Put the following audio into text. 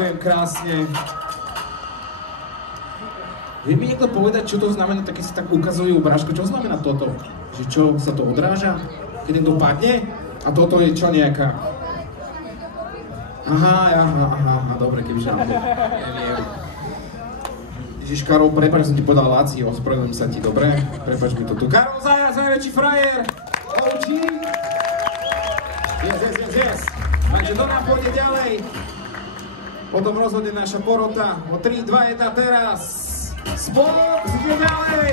Ďakujem krásne. Vie mi niekto povedať, čo to znamená, také si tak ukazujú Braško, čo znamená toto? Že čo sa to odráža? Keď niekto padne? A toto je čo nejaká? Aha, dobre, kebyže nám to neviem. Ježiš, Karol, prepáč, som ti podal Lácio, ospravedlňujem sa ti, dobre? Prepáč mi to tu. Karol Zajac, najväčší frajer! OG! Yes. Takže to nám pôjde ďalej. Potom rozhodne naša porota o 3, 2, 1 teraz. Sport ide ďalej!